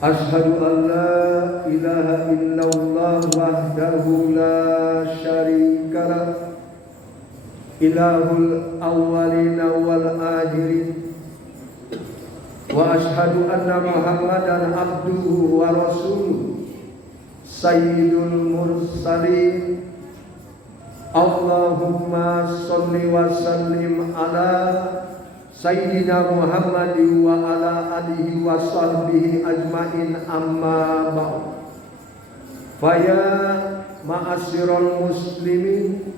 Asyhadu an la ilaha illallah wahdahu la syarikalah ilahul awwalina wal akhirin wa asyhadu anna Muhammadan abduhu wa rasuluh sayyidul mursalin. Allahumma sholli wa sallim ala Sayyidina Muhammadin wa ala alihi wa sahbihi ajmain, amma ba'd. Faya ma'asyiral muslimin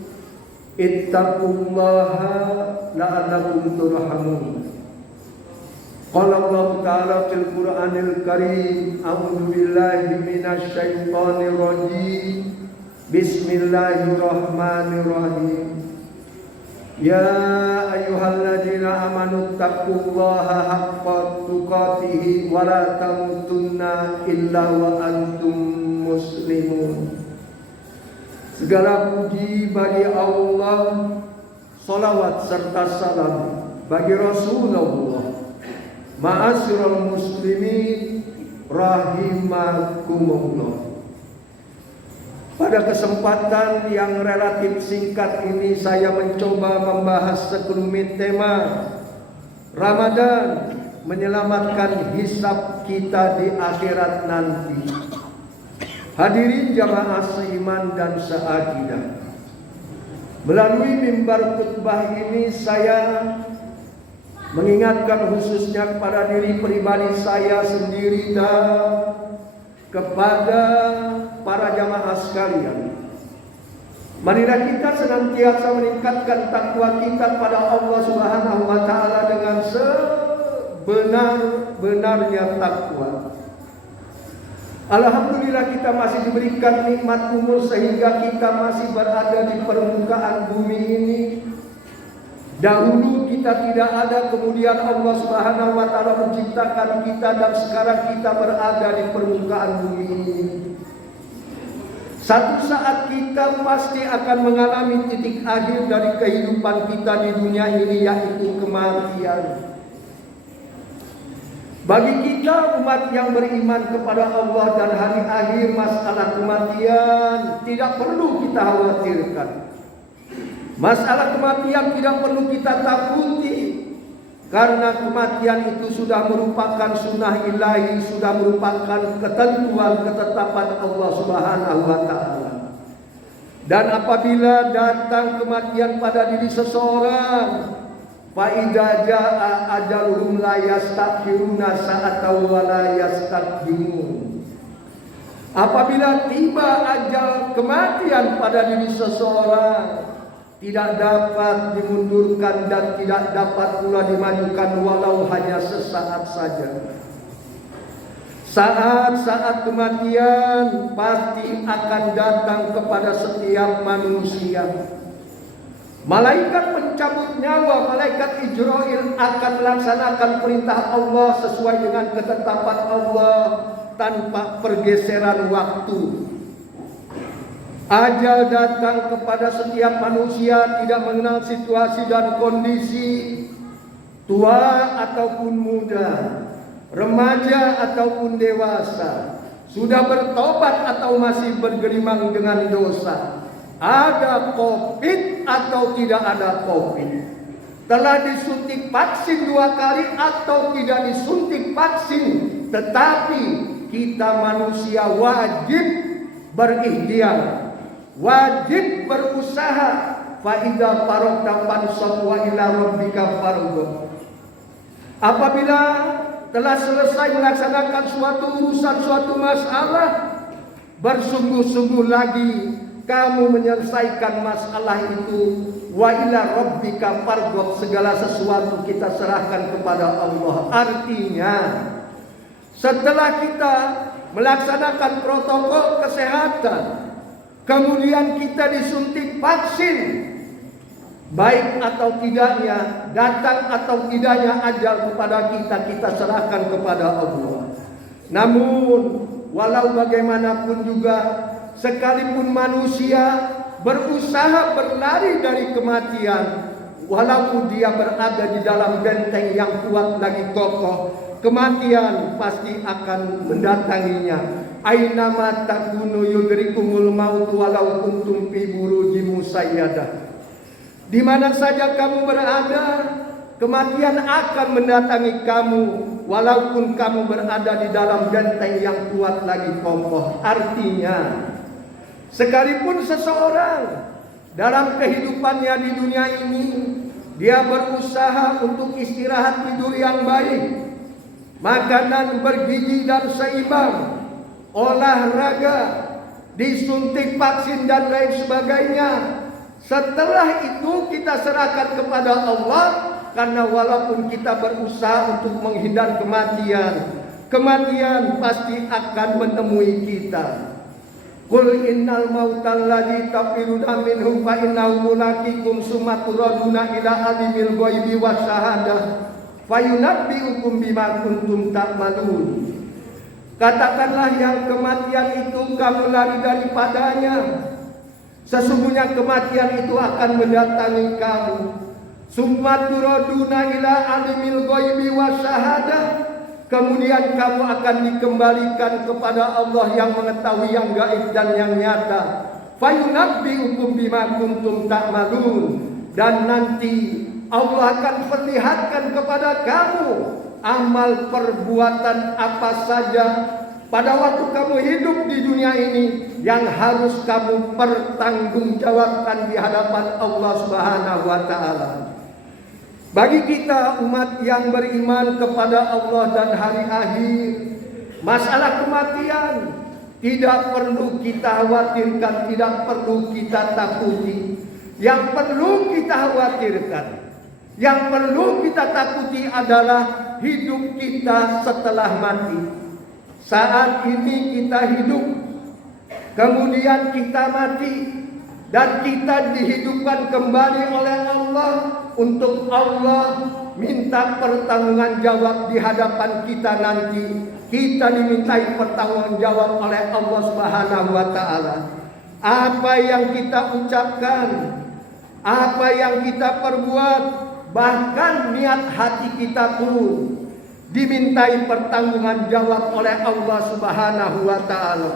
ittaqullaha la'allakum turhamun. Qala Allah ta'ala fil Qur'anil Karim, a'udzu billahi minasy syaithanir rajim. Bismillahirrahmanirrahim. Ya ayyuhalladzina amanu taqullaha haqqa tuqatih wa la tamutunna illa wa antum muslimun. Segala puji bagi Allah, salawat serta salam bagi Rasulullah. Ma'asyiral muslimin rahimakumullah. Pada kesempatan yang relatif singkat ini saya mencoba membahas sekelumit tema Ramadan menyelamatkan hisab kita di akhirat nanti. Hadirin jamaah seiman dan seakidah, melalui mimbar khutbah ini saya mengingatkan khususnya kepada diri pribadi saya sendiri dan kepada para jamaah sekalian, marilah kita senantiasa meningkatkan takwa kita pada Allah Subhanahu wa taala dengan sebenar-benarnya takwa. Alhamdulillah kita masih diberikan nikmat umur sehingga kita masih berada di permukaan bumi ini. Dahulu kita tidak ada, kemudian Allah Subhanahu wa taala menciptakan kita dan sekarang kita berada di permukaan bumi ini. Satu saat kita pasti akan mengalami titik akhir dari kehidupan kita di dunia ini, yaitu kematian. Bagi kita umat yang beriman kepada Allah dan hari akhir, masalah kematian tidak perlu kita khawatirkan. Masalah kematian tidak perlu kita takuti, karena kematian itu sudah merupakan sunnah ilahi, sudah merupakan ketentuan ketetapan Allah Subhanahu wa taala. Dan apabila datang kematian pada diri seseorang, fa idza jaa ajaluhum la yastakhiruna sa'atan wa la yastaqdimun. Apabila tiba ajal kematian pada diri seseorang, tidak dapat dimundurkan dan tidak dapat pula dimajukan walau hanya sesaat saja. Saat-saat kematian pasti akan datang kepada setiap manusia. Malaikat pencabut nyawa, malaikat Ijrail akan melaksanakan perintah Allah sesuai dengan ketetapan Allah tanpa pergeseran waktu. Ajal datang kepada setiap manusia, tidak mengenal situasi dan kondisi, tua ataupun muda, remaja ataupun dewasa, sudah bertobat atau masih bergelimang dengan dosa, ada COVID atau tidak ada COVID, telah disuntik vaksin 2 kali atau tidak disuntik vaksin, tetapi kita manusia wajib berikhtiar, wajib berusaha. Fa idza faragta fansab wa ila rabbika farghab. Apabila telah selesai melaksanakan suatu urusan, suatu masalah, bersungguh-sungguh lagi kamu menyelesaikan masalah itu. Wa ila rabbika farghab, segala sesuatu kita serahkan kepada Allah. Artinya setelah kita melaksanakan protokol kesehatan, kemudian kita disuntik vaksin, baik atau tidaknya, datang atau tidaknya ajal kepada kita, kita serahkan kepada Allah. Namun walau bagaimanapun juga, sekalipun manusia berusaha berlari dari kematian, walaupun dia berada di dalam benteng yang kuat lagi kokoh, kematian pasti akan mendatanginya. Ainama takunu yudrikumul maut walau kuntum fi burujim musayyadah. Di mana saja kamu berada, kematian akan mendatangi kamu walaupun kamu berada di dalam benteng yang kuat lagi kokoh. Artinya, sekalipun seseorang dalam kehidupannya di dunia ini dia berusaha untuk istirahat tidur yang baik, makanan bergizi dan seimbang, olahraga, disuntik vaksin dan lain sebagainya. Setelah itu kita serahkan kepada Allah, karena walaupun kita berusaha untuk menghindar kematian, kematian pasti akan menemui kita. Qul innal mautal ladzi tafiruna minhu fa innahu mulaqikum summa turaduna ila alimil ghaibi wasyahadah fayunabbiukum bima kuntum ta'malun. Katakanlah yang kematian itu kamu lari daripadanya. Sesungguhnya kematian itu akan mendatangi kamu. Summa turaduna ila alimil ghaibi wasyahadah. Kemudian kamu akan dikembalikan kepada Allah yang mengetahui yang gaib dan yang nyata. Fayunabbiukum bima kuntum ta'malun. Dan nanti Allah akan perlihatkan kepada kamu amal perbuatan apa saja pada waktu kamu hidup di dunia ini yang harus kamu pertanggungjawabkan di hadapan Allah Subhanahu wa taala. Bagi kita umat yang beriman kepada Allah dan hari akhir, masalah kematian tidak perlu kita khawatirkan, tidak perlu kita takuti. Yang perlu kita khawatirkan, yang perlu kita takuti adalah hidup kita setelah mati. Saat ini kita hidup, kemudian kita mati, dan kita dihidupkan kembali oleh Allah untuk Allah minta pertanggungan jawab di hadapan kita nanti. Kita dimintai pertanggungan jawab oleh Allah Subhanahu wa taala. Apa yang kita ucapkan, apa yang kita perbuat, bahkan niat hati kita pun dimintai pertanggungan jawab oleh Allah Subhanahu wa taala.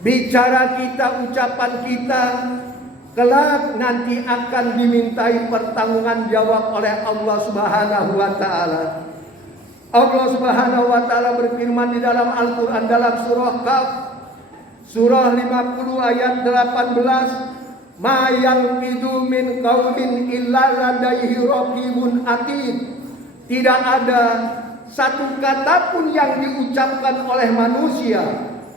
Bicara kita, ucapan kita kelak nanti akan dimintai pertanggungan jawab oleh Allah Subhanahu wa taala. Allah Subhanahu wa taala berfirman di dalam Al-Qur'an dalam surah Qaf, surah 50 ayat 18, "Ma yanqidu min qaulin illa ladaihi raqibun atid." Tidak ada satu kata pun yang diucapkan oleh manusia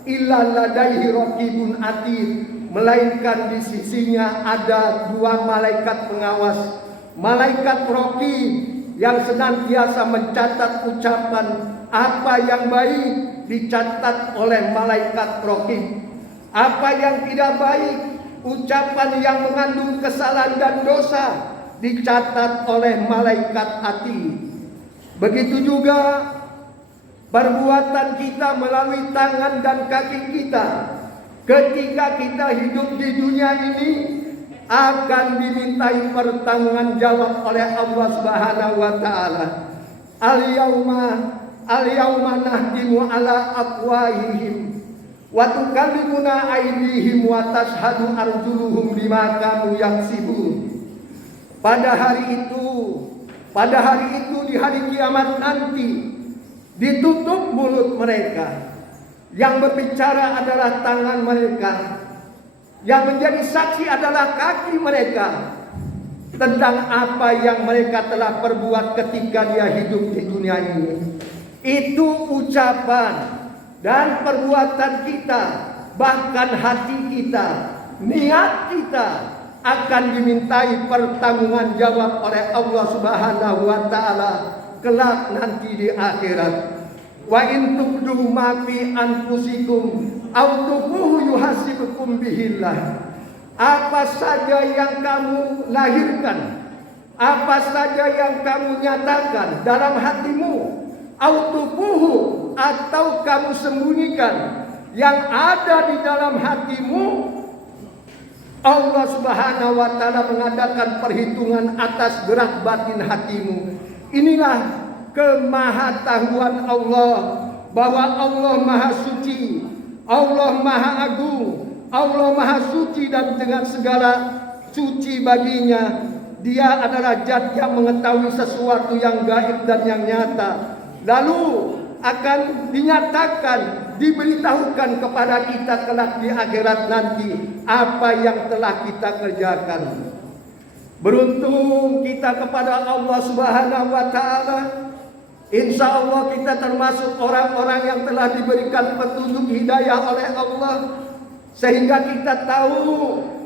illa ladaihi raqibun atid, melainkan di sisinya ada dua malaikat pengawas, malaikat raqib yang senantiasa mencatat ucapan. Apa yang baik dicatat oleh malaikat raqib, apa yang tidak baik, ucapan yang mengandung kesalahan dan dosa dicatat oleh malaikat atid. Begitu juga perbuatan kita melalui tangan dan kaki kita ketika kita hidup di dunia ini akan dimintai pertanggungan jawab oleh Allah Subhanahu wa taala. Al-yauma nahtimu ala afwahihim wa tukallimuna aydihim wa tashhadu arjuluhum bima kanu yaksibun. Pada hari itu di hari kiamat nanti ditutup mulut mereka. Yang berbicara adalah tangan mereka. Yang menjadi saksi adalah kaki mereka tentang apa yang mereka telah perbuat ketika dia hidup di dunia ini. Itu ucapan dan perbuatan kita, bahkan hati kita, niat kita akan dimintai pertanggungan jawab oleh Allah Subhanahu wa taala kelak nanti di akhirat. Wa in tubdu ma fi anfusikum aw tuquhu yuhasibukum bihillah. Apa saja yang kamu lahirkan, apa saja yang kamu nyatakan dalam hatimu, aw tuquhu atau kamu sembunyikan yang ada di dalam hatimu, Allah Subhanahu wa taala mengadakan perhitungan atas gerak batin hatimu. Inilah kemahatauan Allah, bahwa Allah Maha Suci, Allah Maha Agung, Allah Maha Suci, dan dengan segala suci baginya. Dia adalah zat yang mengetahui sesuatu yang gaib dan yang nyata. Lalu akan dinyatakan, diberitahukan kepada kita kelak di akhirat nanti apa yang telah kita kerjakan. Beruntung kita kepada Allah Subhanahu wa taala. Insya Allah kita termasuk orang-orang yang telah diberikan petunjuk hidayah oleh Allah, sehingga kita tahu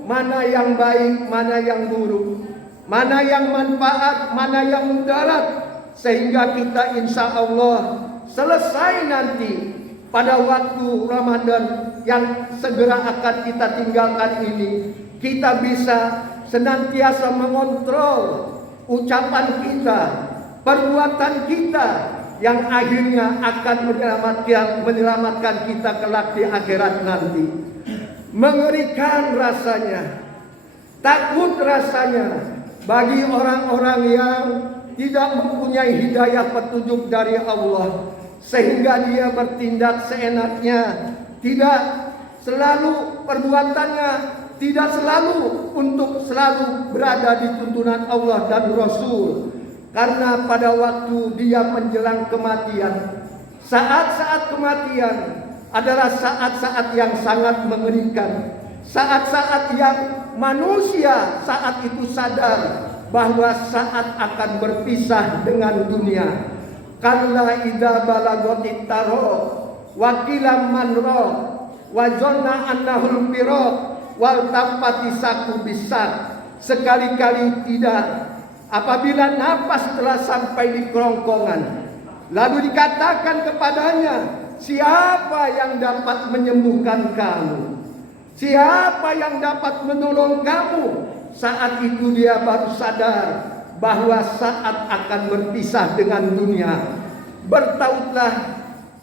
mana yang baik, mana yang buruk, mana yang manfaat, mana yang mudarat, sehingga kita insya Allah selesai nanti pada waktu Ramadan yang segera akan kita tinggalkan ini, kita bisa senantiasa mengontrol ucapan kita, perbuatan kita, yang akhirnya akan menyelamatkan kita kelak di akhirat nanti. Mengerikan rasanya, takut rasanya bagi orang-orang yang tidak mempunyai hidayah petunjuk dari Allah, sehingga dia bertindak seenaknya, tidak selalu perbuatannya, tidak selalu untuk selalu berada di tuntunan Allah dan Rasul. Karena pada waktu dia menjelang kematian, saat-saat kematian adalah saat-saat yang sangat mengerikan, saat-saat yang manusia saat itu sadar bahwa saat akan berpisah dengan dunia. Kalla idza balagatit taraq wa qila man raq wa zanna annahul firaq wal tafati saku bisak. Sekali-kali tidak, apabila napas telah sampai di kerongkongan, lalu dikatakan kepadanya, siapa yang dapat menyembuhkan kamu? Siapa yang dapat menolong kamu? Saat itu dia baru sadar bahwa saat akan berpisah dengan dunia. Bertautlah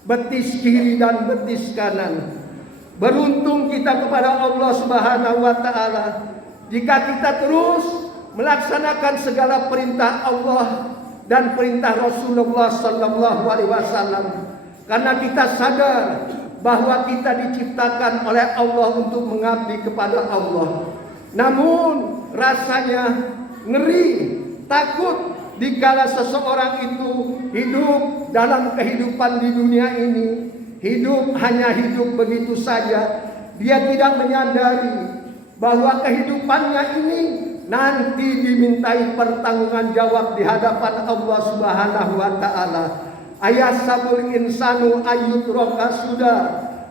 betis kiri dan betis kanan. Beruntung kita kepada Allah Subhanahu wa taala jika kita terus melaksanakan segala perintah Allah dan perintah Rasulullah sallallahu alaihi wasallam, karena kita sadar bahwa kita diciptakan oleh Allah untuk mengabdi kepada Allah. Namun rasanya ngeri, takut dikala seseorang itu hidup dalam kehidupan di dunia ini, hidup hanya hidup begitu saja. Dia tidak menyadari bahwa kehidupannya ini nanti dimintai pertanggungjawaban di hadapan Allah Subhanahu wa taala. Ayasabul insanu ayyutraka sudah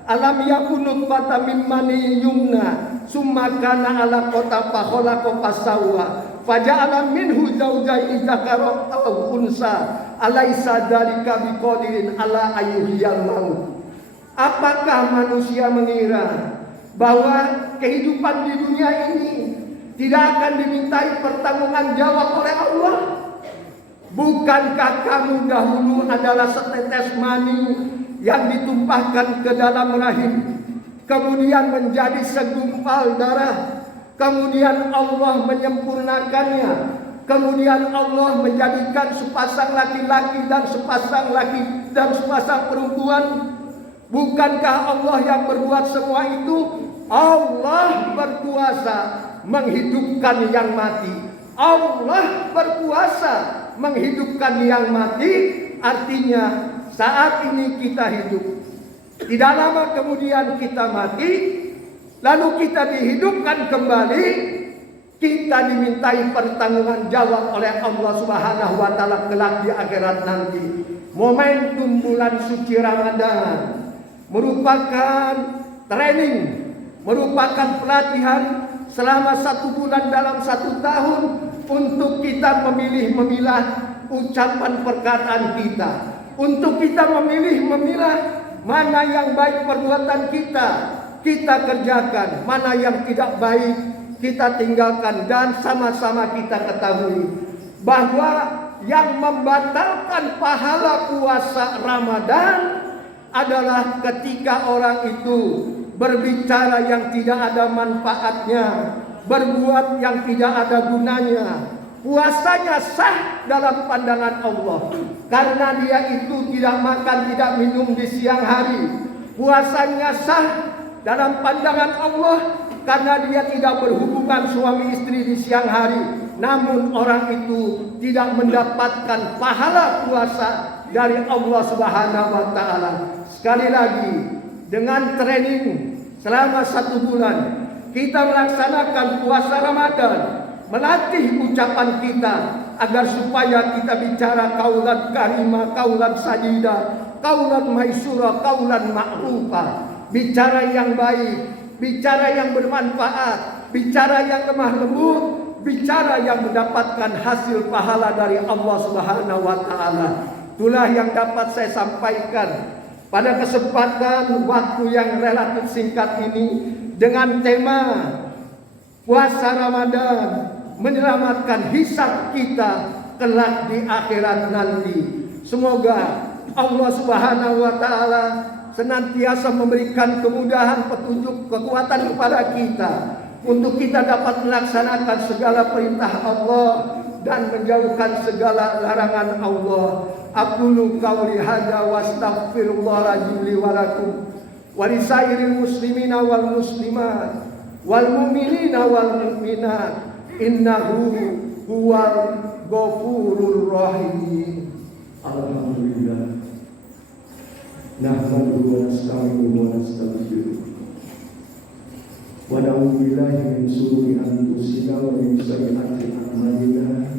alam yakun nutfatan min mani yumna summa kana alaqatan fa khalaqa fasawwa faja'ala minhu zawjayn dzakara wa unsa alaysa dzalika biqadirin ala ayyuhiyal maut. Apakah manusia mengira bahwa kehidupan di dunia ini tidak akan dimintai pertanggungjawaban oleh Allah? Bukankah kamu dahulu adalah setetes mani yang ditumpahkan ke dalam rahim, kemudian menjadi segumpal darah, kemudian Allah menyempurnakannya, kemudian Allah menjadikan sepasang laki-laki dan sepasang perempuan? Bukankah Allah yang berbuat semua itu? Allah berkuasa menghidupkan yang mati. Allah berkuasa menghidupkan yang mati. Artinya saat ini kita hidup, tidak lama kemudian kita mati, lalu kita dihidupkan kembali. Kita dimintai pertanggungjawaban oleh Allah Subhanahu wa taala kelak di akhirat nanti. Momentum bulan suci Ramadan merupakan training, merupakan pelatihan selama 1 bulan dalam 1 tahun untuk kita memilah ucapan perkataan kita, untuk kita memilah mana yang baik perbuatan kita kerjakan, mana yang tidak baik kita tinggalkan. Dan sama-sama kita ketahui bahwa yang membatalkan pahala puasa Ramadan adalah ketika orang itu berbicara yang tidak ada manfaatnya, berbuat yang tidak ada gunanya, puasanya sah dalam pandangan Allah karena dia itu tidak makan, tidak minum di siang hari. Puasanya sah dalam pandangan Allah karena dia tidak berhubungan suami istri di siang hari. Namun orang itu tidak mendapatkan pahala puasa dari Allah Subhanahu wa taala. Sekali lagi, dengan training selama 1 bulan kita melaksanakan puasa Ramadan, melatih ucapan kita agar supaya kita bicara kaulan karimah, kaulan sadida, kaulan maisura, kaulan ma'rufah, bicara yang baik, bicara yang bermanfaat, bicara yang lemah lembut, bicara yang mendapatkan hasil pahala dari Allah Subhanahu wa taala. Itulah yang dapat saya sampaikan pada kesempatan waktu yang relatif singkat ini dengan tema puasa Ramadan, menyelamatkan hisab kita kelak di akhirat nanti. Semoga Allah Subhanahu wa taala senantiasa memberikan kemudahan, petunjuk, kekuatan kepada kita untuk kita dapat melaksanakan segala perintah Allah dan menjauhkan segala larangan Allah. Aqulu qauli hadza wa astaghfirullahaladzim li wa lakum wa lisairil muslimina wal muslimat wal mu'minina wal mu'minat innahu huwal ghafurur rahim. Alhamdulillah. Nahmaduhu wa nasta'inuhu wa nastaghfiruh. Wa na'udzu billahi min shururi anfusina wa min sayyiati a'malina.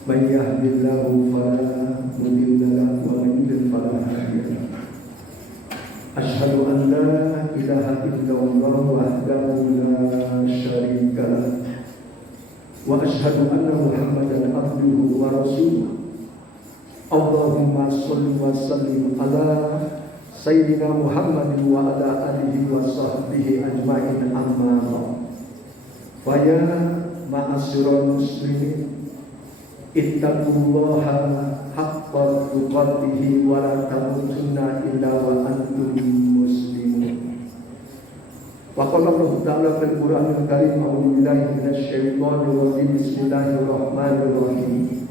Man yahdihillahu fala mudilla lahu wa man yudlil fala hadiya lahu. Asyhadu an la ilaha illallah wahdahu la syarika lahu wa asyhadu anna Muhammadan abduhu wa rasuluh. Allahumma shalli wa sallim ala sayyidina Muhammadin wa ala alihi wa sahbihi ajma'in, amma ba'd. Fa ya ma'asyiral muslimin, ittaqullaha haqqa tuqatih wa la tamutunna illa wa antum muslimun. Wa qala Allah ta'ala fil Qur'anil Karim, a'udzu billahi minasy syaithanir rajim, bismillahirrahmanirrahim.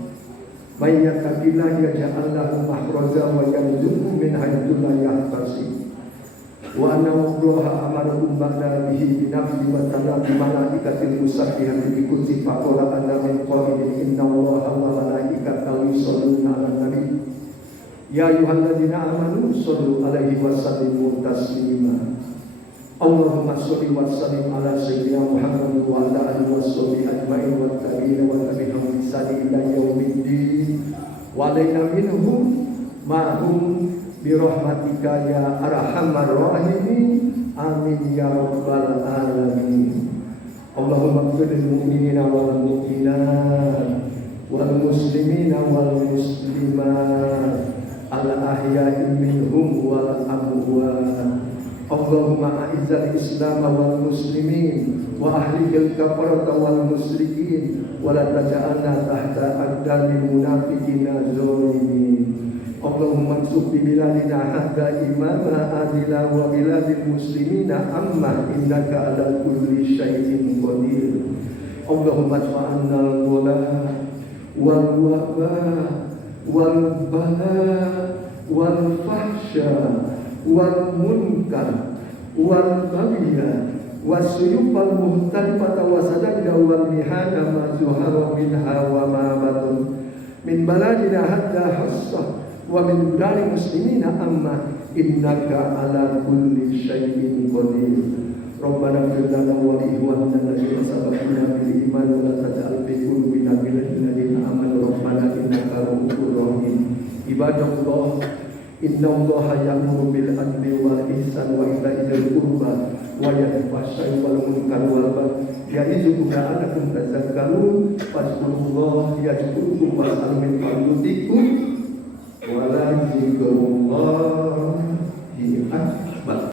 Man yattaqillaha yaj'al lahu makhraja wa yarzuqhu min haitsu la yahtasib. Wa anna Allaha amara ummata bihi bi nafsi wa ta'ala bi malaikatil musabbihati bi kulli faqala anna min qawli inna Allaha wa malaikatahu yusholluna 'alan nabi. Ya ayyuhalladzina amanu shollu 'alaihi wa sallimu taslima. Allahumma sholli wa sallim ala sayyidina Muhammad wa ala alihi wa sahbihi ajma'in wa tabi'in wa tabi'ihim bi ihsan ila yaumiddin. Wa alaina minhum ma hum bi rahmatika ya arhamar rahimin. Amin ya rabbal alamin. Allahumma ighfir lil mu'minina wal mu'minat wal muslimina wal muslimat al ahya'i minhum wal amwat. Allahumma a'izzal Islam wal muslimin wa ahlil kafarata wal musyrikin wa la taj'alna tahta aqdamil munafiqina zalimin. Allahumma ansur bi biladina hadda imama adila wa biladil muslimina amma innaka ala kulli syai'in qadir. Allahumma adfa'anna al-wala wal waba wal bala wal fahsya wal munkar wal baghiya wasyufal muhtalifata wasadada wal mihana ma zuhara minha wa ma batun min baladina hadda hassah wa min dari muslimina amma innaka ala kulli syai'in qadir. Rabbana ighfir lana wa li ikhwanina alladziina sabaquna bil iman wa la taj'al fi qulubina ghillan lil ladzina amanu rabbana innaka ra'ufur rahim. Ibadallah, inna Allaha ya'muru bil adli wal ihsan wa ita'i dzil qurba wa yanha 'anil fahsya'i wal munkari wal baghi ya'izukum la'allakum tadhakkarun. Fadhkurullaha yadhkurkum was'alu min fadlihi wa la yuzikurullahi akbar.